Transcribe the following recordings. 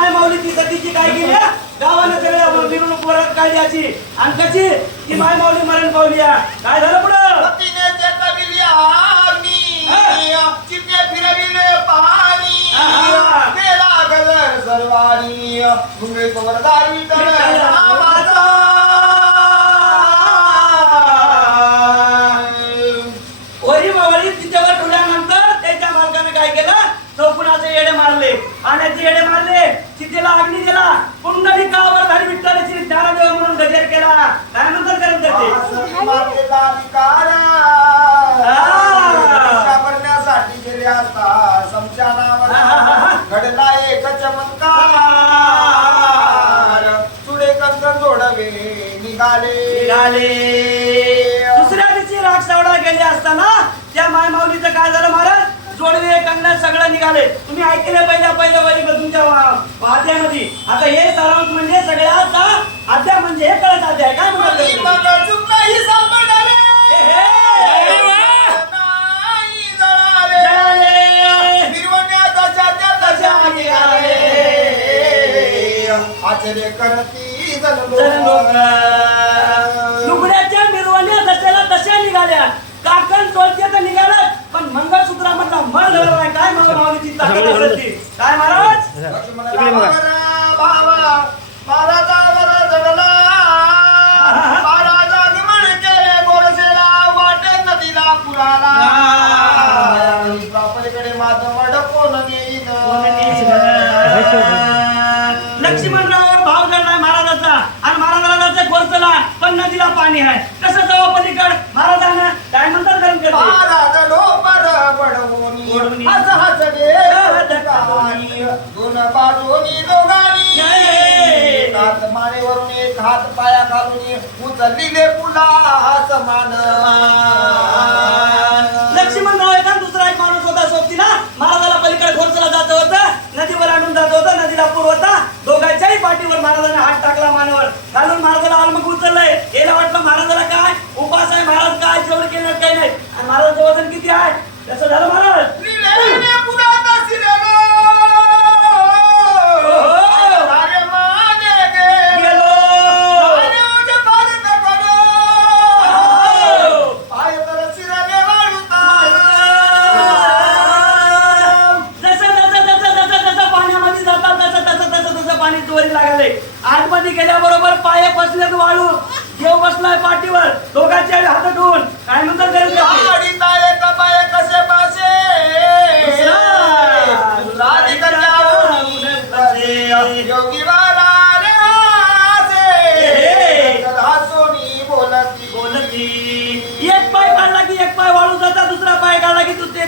माय माऊलीची सतीची काय केली? गावानं सगळ्या मिरवणूक वरात काढली अशी. आणि कशी? की माय माऊली मरण पावली. काय झालं पुढं? पतीने काय नंतर करत. करण्यासाठी गेले असता समशानावर. घडला एक चमत्कार. चुडे कंकण जोडवे निघाले. निघाले. दुसऱ्या दिवशी राग सावडा गेले असताना त्या माय माऊलीचं काय झालं? जोडवे कंगण सगळं निघाले. तुम्ही ऐकले पहिल्या पहिल्या वरी तुमच्या वा- अध्यायामध्ये. आता हे सारांश म्हणजे सगळ्याचा अध्याय म्हणजे हे कळत अध्याय काय म्हणतात मंगळसूत्र नाही सापडले हे, हे. नाही जळाले. झालं. काय मला माऊलीची ताकद असेल ती? काय महाराज? लक्ष्मणाला वर भावा? लक्ष्मणराव जडलाय महाराजाचा. आणि महाराजाला जायचं खोरचला पण नदीला पाणी आहे. कसं जावं पलीकड? महाराजानं काय म्हणतात गरम करते बडवूनी, बडवूनी. हस हस गे गाणी. दोन बाजूनी दोघांनी. जय. हात मानेवरून एक हात पाया घालून उचललेले पुला समान लक्ष्मणराव एका दुसरा एक माणूस होता सोबतीला. महाराजाला पलीकडे खोरचला जात होतं. नदीवर आणून जात होतं नदीला पूर होता. दोघांच्याही पाठीवर महाराजाने हात टाकला मानावर. घालून महाराजाला आलमक उचललंय. याला वाटलं महाराजाला काय? उपास आहे महाराज काय? जेवण केलं काही नाही. आणि महाराजाचं वजन किती आहे? कसं झालं महाराज.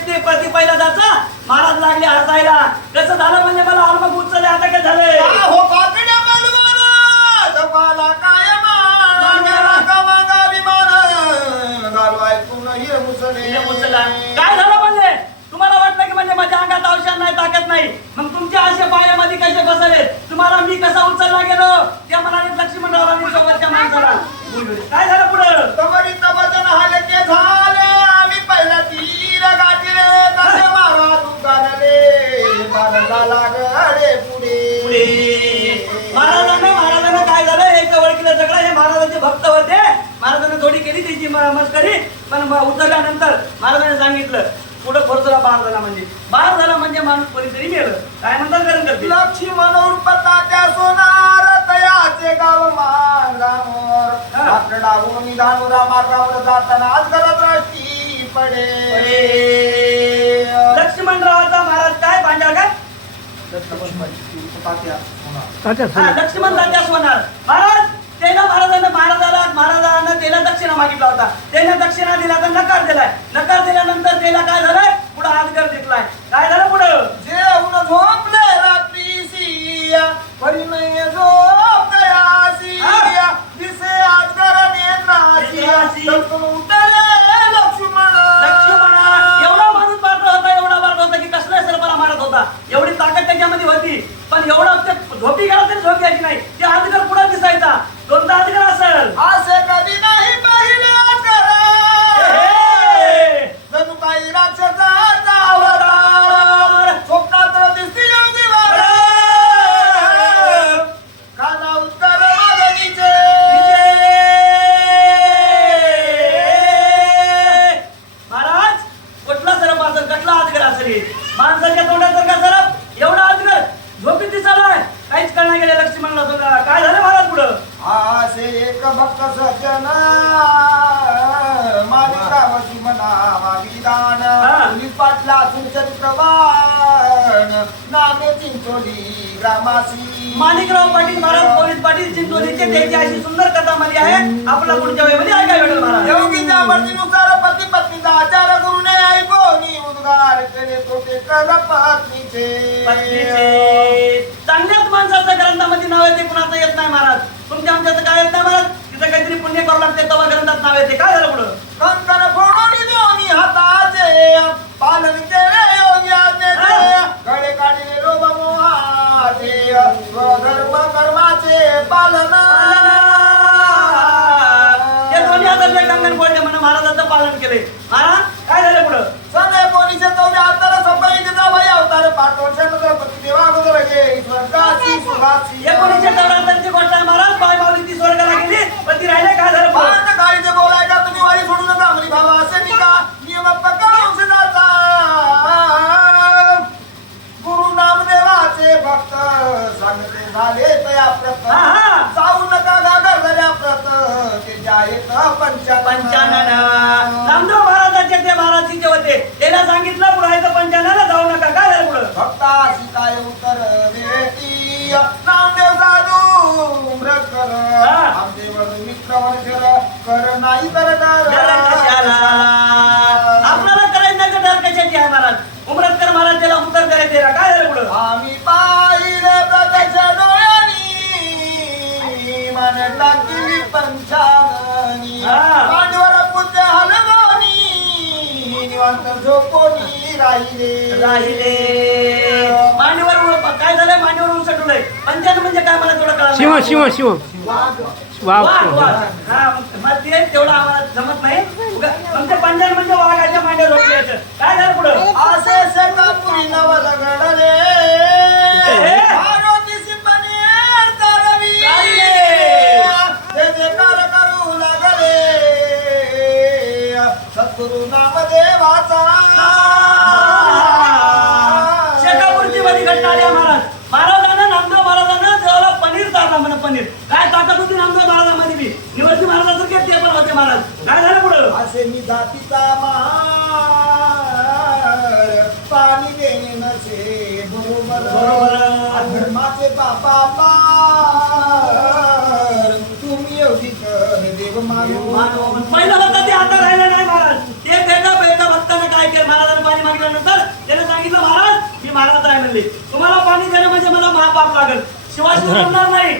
तू ते ते प्रति पहिला जाता महाराज लागले हसायला. कसं झालं म्हणजे मला आलमग उचलले आता काय झालंय हो पाकड्या बलवाना जपाला काय झालं म्हणजे? तुम्हाला वाटलं की म्हणजे माझ्या अंगात औषध नाही ताकद नाही? मग तुमच्या असे पायामध्ये कसे बसले? तुम्हाला मी कसा उचलला गेलो? त्या मनाने आणि सोबतच्या माणसाला काय झालं पुढं? महाराजांना महाराजांना काय झालं? हे जवळ केलं सगळं हे महाराजांचे भक्त होते. महाराजांना थोडी केली त्याची मस्करी. पण उतरल्यानंतर महाराजांनी सांगितलं पुढं खोरचला बार झाला म्हणजे. बार झाला म्हणजे माणूस कोणीतरी गेलं काय म्हणतात कारण करते लक्ष्मण उर्पता त्या सोनार तयाचे गाव मांगामोर आकडावून निधान रामारावर जाताना आज घरात राष्ट्री पडे लक्ष्मणरावाचा महाराज काय? भांडार काय? लक्ष्मण राजास होणार. महाराज त्याला महाराजांना महाराजाला महाराजांना त्याला दक्षिणा मागितला होता. त्याने दक्षिणा दिला तर नकार दिलाय. नकार दिल्यानंतर पण एवढं ते झोपी गेला तरी झोप यायची नाही. ते आजकाल पुढे पाटला चरित्रवान नामे चिंचोली ग्रामासी माणिकराव पाटील महाराज पोलीस पाटील चिंचोलीचे त्याची अशी सुंदर कथा मध्ये आहे आपला पुढच्या वेळेमध्ये ऐकायला भेटेल महाराज योगीच्या मर्जीनुसार पती पत्नीचा आचार गुरुने ऐकोनी उद्गार केले तो ते कर पत्नीचे. चांगल्याच माणसाचं ग्रंथामध्ये नाव येते कुणाचं येत नाही महाराज. तुमच्या आमच्याचं काय येत नाही महाराज? तिथं काहीतरी पुण्य करावं लागते तेव्हा ग्रंथात नाव येते. काय झालं पुढं? कंकण फोडून देऊनी हाताचे. पालन केले योगी आज्ञेचे गळे काढले लोभ मोहाचे स्वधर्म कर्माचे पालन हे दोन्ही कंगन फोडले म्हणून महाराजाचं पालन केले महाराज. काय झालं पुढं? सन एकोणीसशे चौऱ्याहत्तर संभाजीचा वय अवतार पाच वर्षानंतर पती देवा अगोदर गे स्वर्गासी सुखासी एकोणीसशे चौऱ्याहत्तरची गोष्ट आहे महाराज बाय माऊली ती स्वर्गाला गेली पण ती राहिले काय झालं पाच काळीचे बोलाय का तुम्ही वारी सोडू नका अंगली भावा असे निका नियम पक्का गुरु नामदेवाचे भक्त सांगते झाले तया प्रत. जाऊ नका गागर झाल्या प्रत. ते जायत पंचानन पंचानन महाराजाचे ते महाराजीचे होते त्याला सांगितलं पुढे आहे पंचानन जाऊ नका. काय झालं पुढं? भक्ता सीताय उत्तर देती. नामदेव साधू मृत कर. मित्र वंशर कर नाही तर निवांत झोपोनी राहिले. राहिले. मांडीवर उ- काय झालंय? मांडीवर उसटलंय पंचायत म्हणजे काय मला थोडं कळलं. शिव शिव शिव. वाव वाघ. वाघ हा मग ते तेवढं आम्हाला जमत नाही. उगा- मग ते पंजाब काय होती नामदेव महाराजांमध्ये बी? निवृत्ती महाराजांसारखे ते पण होते महाराज? काय झालं पुढं? असे मी जातीचा मार पाणी देणे नसे बरोबर. बरोबर. धर्माचे पापा पार. तुम्ही एवढी देव मानू पहिलं होतं ते आता राहिलं नाही महाराज ते बेटा बेटा भक्ताने काय केलं महाराजांनी पाणी मागितल्यानंतर त्याने सांगितलं महाराज मी महाराज आहे म्हणले तुम्हाला पाणी देणं म्हणजे मला महापाप लागेल शिवाय होणार नाही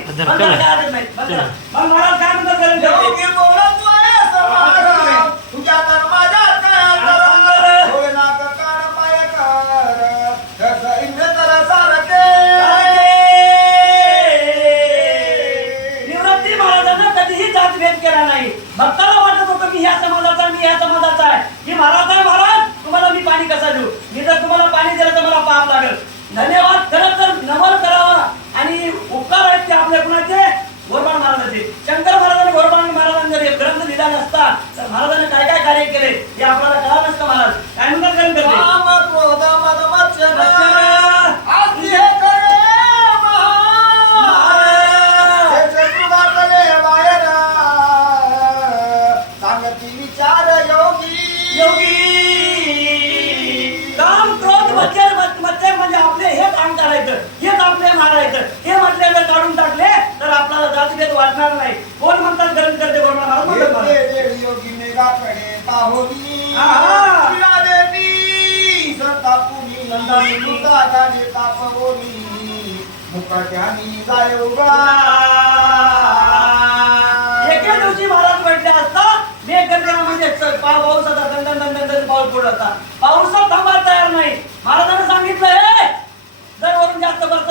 महाराजांनी काय काय कार्य केले हे आपल्याला कळा नसतं महाराज? काय म्हणतात करते हे काम करायचं हेच आपले मारायचं. हे म्हटले जर काढून टाकले तर आपल्याला जातीभेद वाटणार नाही. कोण म्हणतात गरज करते हे एके दिवशी महाराज भेटले असता म्हणजे च- पा- पावसाचा दंडन दंडन दंडन पाऊस पडत होता. पावसात थांबायला तयार नाही. महाराजांनी सांगितलं "ए, जर वरून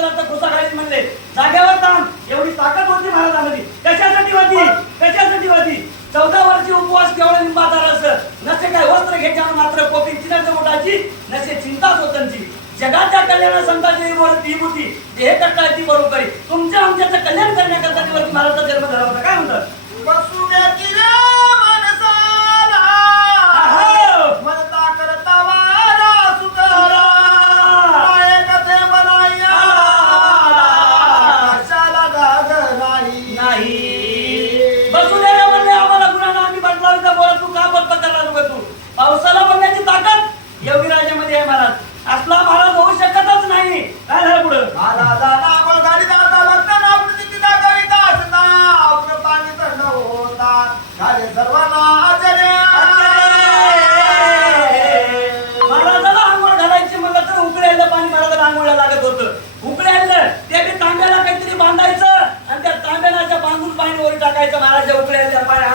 पदार्थ खोसा तर म्हणले. जागेवर ताण. एवढी ताकद होती महाराजांमध्ये. कशासाठी होती? कशासाठी होती? चौदा वर्षी उपवास केवळ निंबाचा रस. नसे काय वस्त्र घ्यायच्या मात्र कोपी चिन्हाच्या मोठाची नसे चिंता स्वतंची. जगाच्या कल्याण संतांची विभूती हे करता ती बरोबरी. तुमच्या आमच्याचं कल्याण करण्याकरता निवृत्ती महाराजचा जन्म झाला होता. काय म्हणतात?